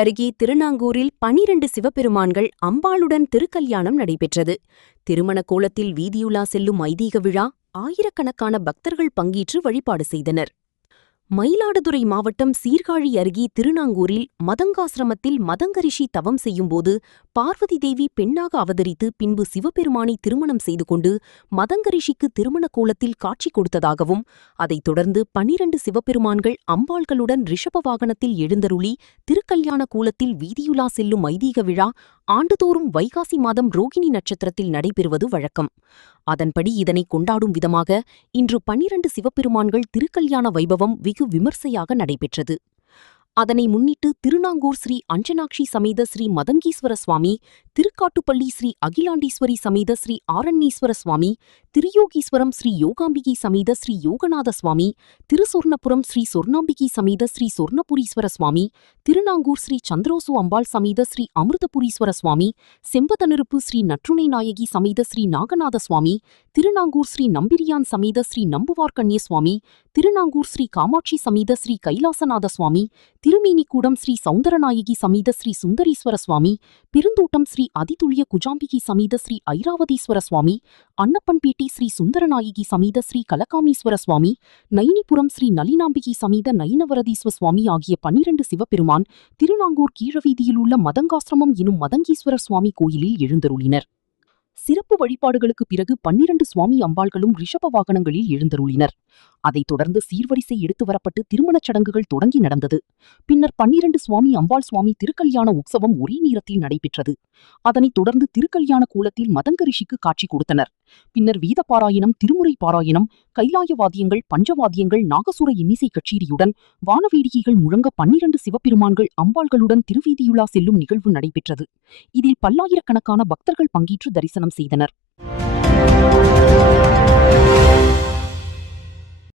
அருகே திருநாங்கூரில் 12 சிவபெருமான்கள் அம்பாளுடன் திருக்கல்யாணம் நடைபெற்றது. திருமண கோலத்தில் வீதியுலா செல்லும் ஐதீக விழா ஆயிரக்கணக்கான பக்தர்கள் பங்கேற்று வழிபாடு செய்தனர். மயிலாடுதுறை மாவட்டம் சீர்காழி அருகே திருநாங்கூரில் மதங்காசிரமத்தில் மதங்கரிஷி தவம் செய்யும்போது பார்வதி தேவி பெண்ணாக அவதரித்து பின்பு சிவபெருமானை திருமணம் செய்து கொண்டு மதங்கரிஷிக்கு திருமண கோலத்தில் காட்சி கொடுத்ததாகவும், அதைத் தொடர்ந்து 12 சிவபெருமான்கள் அம்பாள்களுடன் ரிஷப வாகனத்தில் எழுந்தருளி திருக்கல்யாண கோலத்தில் வீதியுலா செல்லும் ஐதீக விழா ஆண்டுதோறும் வைகாசி மாதம் ரோகிணி நட்சத்திரத்தில் நடைபெறுவது வழக்கம். அதன்படி இதனை கொண்டாடும் விதமாக இன்று 12 சிவபெருமான்கள் திருக்கல்யாண வைபவம் வெகு விமர்சையாக நடைபெற்றது. அதனை முன்னிட்டு திருநாங்கூர் ஸ்ரீ அஞ்சனாட்சி சமேத ஸ்ரீ மதங்கீஸ்வர சுவாமி, திருக்காட்டுப்பள்ளி ஸ்ரீ அகிலாண்டீஸ்வரி சமேத ஸ்ரீ ஆரண்யேஸ்வர சுவாமி, திருயோகீஸ்வரம் ஸ்ரீ யோகாம்பிகை சமேத ஸ்ரீ யோகநாத சுவாமி, திருசொர்ணபுரம் ஸ்ரீ சொர்ணாம்பிகை சமேத ஸ்ரீ சொர்ணபுரீஸ்வர சுவாமி, திருநாங்கூர் ஸ்ரீ சந்திரோசு அம்பாள் சமேத ஸ்ரீ அமிர்தபுரீஸ்வர சுவாமி, செம்பதனருப்பு ஸ்ரீ நற்றுணை நாயகி சமேத ஸ்ரீ நாகநாத சுவாமி, திருநாங்கூர் ஸ்ரீ நம்பிரியான் சமேத ஸ்ரீ நம்புவார்கண்ய சுவாமி, திருநாங்கூர் ஸ்ரீ காமாட்சி சமேத ஸ்ரீ கைலாசநாத சுவாமி, திருமேனிக்கூடம் ஸ்ரீ சௌந்தரநாயகி சமேத ஸ்ரீ சுந்தரீஸ்வர சுவாமி, பெருந்தோட்டம் ஸ்ரீ அதிதுல்ய குஜாம்பிகை சமேத ஸ்ரீ ஐராவதீஸ்வர சுவாமி, அன்னப்பன்பேட்டை ஸ்ரீ சுந்தரநாயகி சமேத ஸ்ரீ கலகாமீஸ்வர சுவாமி, நயினிபுரம் ஸ்ரீ நளினாம்பிகை சமேத நயினவரதீஸ்வர சுவாமி ஆகிய 12 சிவபெருமான் திருநாங்கூர் கீழவீதியில் உள்ள மதங்காசிரமம் எனும் மதங்கீஸ்வரர் சுவாமி கோயிலில் எழுந்தருளினர். சிறப்பு வழிபாடுகளுக்கு பிறகு 12 சுவாமி அம்பாள்களும் ரிஷப வாகனங்களில் எழுந்தருளினர். அதைத் தொடர்ந்து சீர்வரிசை எடுத்து வரப்பட்டு திருமணச் சடங்குகள் தொடங்கி நடந்தது. பின்னர் 12 சுவாமி அம்பாள் சுவாமி திருக்கல்யாண உற்சவம் ஒரே நேரத்தில் நடைபெற்றது. அதனைத் தொடர்ந்து திருக்கல்யாண கோலத்தில் மதங்கரிஷிக்கு காட்சி கொடுத்தனர். பின்னர் வீதபாராயணம், திருமுறை பாராயணம், கைலாய வாத்தியங்கள், பஞ்சவாத்தியங்கள், நாகசுர இன்னிசை கச்சேரியுடன் வானவேடிக்கைகள் முழங்க 12 சிவபெருமான்கள் அம்பாள்களுடன் திருவீதியுலா செல்லும் நிகழ்வு நடைபெற்றது. இதில் பல்லாயிரக்கணக்கான பக்தர்கள் பங்கேற்று தரிசனம் செய்தனர்.